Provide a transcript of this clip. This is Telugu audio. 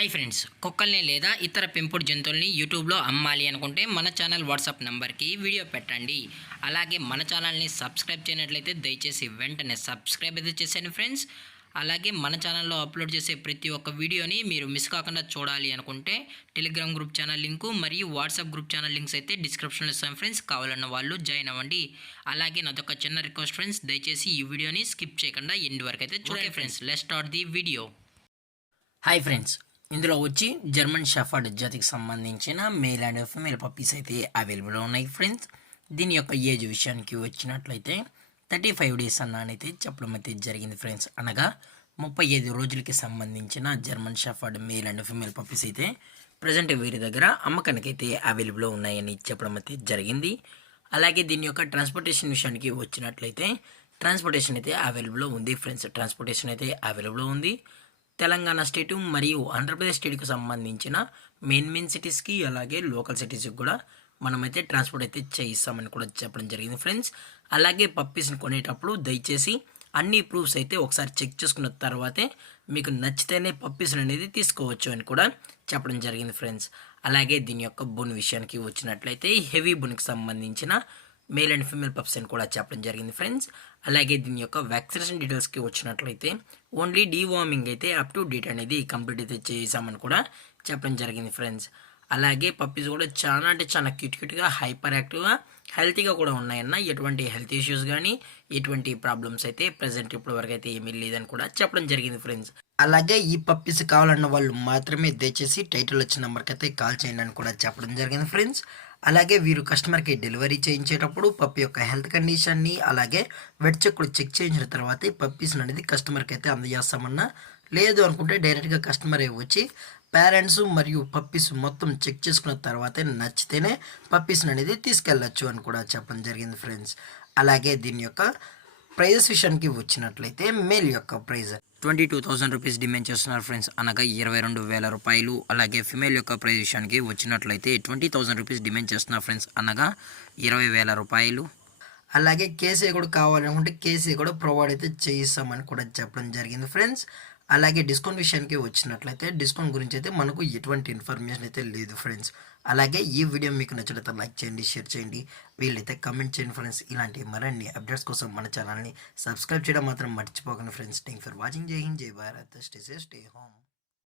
హాయ్ ఫ్రెండ్స్, కుక్కల్ని లేదా ఇతర పెంపుడు జంతువుల్ని యూట్యూబ్లో అమ్మాలి అనుకుంటే మన ఛానల్ వాట్సాప్ నెంబర్కి వీడియో పెట్టండి. అలాగే మన ఛానల్ని సబ్స్క్రైబ్ చేయనట్లయితే దయచేసి వెంటనే సబ్స్క్రైబ్ అయితే చేసేయండి ఫ్రెండ్స్. అలాగే మన ఛానల్లో అప్లోడ్ చేసే ప్రతి ఒక్క వీడియోని మీరు మిస్ కాకుండా చూడాలి అనుకుంటే టెలిగ్రామ్ గ్రూప్ ఛానల్ లింకు మరియు వాట్సాప్ గ్రూప్ ఛానల్ లింక్స్ అయితే డిస్క్రిప్షన్లో ఇస్తాం ఫ్రెండ్స్. కావాలన్న వాళ్ళు జాయిన్ అవ్వండి. అలాగే నాదొక చిన్న రిక్వెస్ట్ ఫ్రెండ్స్, దయచేసి ఈ వీడియోని స్కిప్ చేయకుండా ఎండ్ వరకు అయితే చూడండి friends. Let's start the video. Hi friends, ఇందులో వచ్చి జర్మన్ షెఫర్డ్ జాతికి సంబంధించిన మేల్ అండ్ ఫీమేల్ పప్పీస్ అయితే అవైలబుల్లో ఉన్నాయి ఫ్రెండ్స్. దీని యొక్క ఏజ్ విషయానికి వచ్చినట్లయితే 35 డేస్ అన్నైతే చెప్పడం అయితే జరిగింది ఫ్రెండ్స్. అనగా 35 రోజులకి సంబంధించిన German shepherd male and female puppies అయితే ప్రజెంట్ వీరి దగ్గర అమ్మకానికి అయితే అవైలబుల్లో ఉన్నాయని చెప్పడం అయితే జరిగింది. అలాగే దీని యొక్క ట్రాన్స్పోర్టేషన్ విషయానికి వచ్చినట్లయితే ట్రాన్స్పోర్టేషన్ అయితే అవైలబుల్లో ఉంది ఫ్రెండ్స్. ట్రాన్స్పోర్టేషన్ అయితే అవైలబుల్లో ఉంది. తెలంగాణ స్టేటు మరియు ఆంధ్రప్రదేశ్ స్టేట్కి సంబంధించిన మెయిన్ సిటీస్కి అలాగే లోకల్ సిటీస్కి కూడా మనమైతే ట్రాన్స్పోర్ట్ అయితే చేయిస్తామని కూడా చెప్పడం జరిగింది ఫ్రెండ్స్. అలాగే పప్పీస్ని కొనేటప్పుడు దయచేసి అన్ని ప్రూఫ్స్ అయితే ఒకసారి చెక్ చేసుకున్న తర్వాతే మీకు నచ్చితేనే పప్పీస్ని అనేది తీసుకోవచ్చు అని కూడా చెప్పడం జరిగింది ఫ్రెండ్స్. అలాగే దీని యొక్క బోన్ విషయానికి వచ్చినట్లయితే హెవీ బోన్కి సంబంధించిన మేల్ అండ్ ఫీమేల్ పప్స్ అని కూడా చెప్పడం జరిగింది ఫ్రెండ్స్. అలాగే దీని యొక్క వ్యాక్సినేషన్ డీటెయిల్స్కి వచ్చినట్లయితే ఓన్లీ డీవార్మింగ్ అయితే అప్ టు డేట్ అనేది కంప్లీట్ అయితే చేసామని కూడా చెప్పడం జరిగింది ఫ్రెండ్స్. అలాగే పప్పీస్ కూడా చాలా అంటే చాలా క్యూట్గా హైపర్ యాక్టివ్గా హెల్తీగా కూడా ఉన్నాయన్న. ఎటువంటి హెల్త్ ఇష్యూస్ కానీ ఎటువంటి ప్రాబ్లమ్స్ అయితే ప్రజెంట్ ఇప్పటి వరకు అయితే ఏమీ లేదని కూడా చెప్పడం జరిగింది ఫ్రెండ్స్. అలాగే ఈ పప్పీస్ కావాలన్న వాళ్ళు మాత్రమే దయచేసి టైటిల్ వచ్చిన నెంబర్కి అయితే కాల్ చేయండి అని కూడా చెప్పడం జరిగింది ఫ్రెండ్స్. అలాగే వీరు కస్టమర్కి డెలివరీ చేయించేటప్పుడు పప్పి యొక్క హెల్త్ కండిషన్ని అలాగే వెట్ చెక్ కూడా చెక్ చేయించిన తర్వాతే పప్పీస్ని అనేది కస్టమర్కి అయితే అందజేస్తామన్నా. లేదు అనుకుంటే డైరెక్ట్గా కస్టమర్ వచ్చి పేరెంట్స్ మరియు పప్పీస్ మొత్తం చెక్ చేసుకున్న తర్వాతే నచ్చితేనే పప్పీస్ని అనేది తీసుకెళ్ళచ్చు అని కూడా చెప్పడం జరిగింది ఫ్రెండ్స్. అలాగే దీని యొక్క ప్రైజెస్ విషయానికి వచ్చినట్లయితే మేల్ యొక్క ప్రైజ్ 22,000 రూపీస్ డిమాండ్ చేస్తున్నారు ఫ్రెండ్స్, అనగా 22,000 రూపాయలు. అలాగే ఫిమేల్ యొక్క ప్రైజ్ విషయానికి వచ్చినట్లయితే 20,000 రూపీస్ డిమాండ్ చేస్తున్నారు ఫ్రెండ్స్, అనగా 20,000 రూపాయలు. అలాగే కేసీ కూడా కావాలనుకుంటే కేసీ కూడా ప్రొవైడ్ అయితే చేయిస్తామని కూడా చెప్పడం జరిగింది ఫ్రెండ్స్. అలాగే డిస్కౌంట్ విషయానికి వచ్చినట్లయితే డిస్కౌంట్ గురించి అయితే మనకు ఎటువంటి ఇన్ఫర్మేషన్ అయితే లేదు ఫ్రెండ్స్. అలాగే ఈ వీడియో మీకు నచ్చినట్లయితే లైక్ చేయండి, షేర్ చేయండి, వీళ్ళైతే కమెంట్ చేయండి ఫ్రెండ్స్. ఇలాంటి మరిన్ని అప్డేట్స్ కోసం మన ఛానల్ని సబ్స్క్రైబ్ చేయడం మాత్రం మర్చిపోకండి ఫ్రెండ్స్. Thank for watching. జై హింద్, జై Bharat, stay safe, stay home.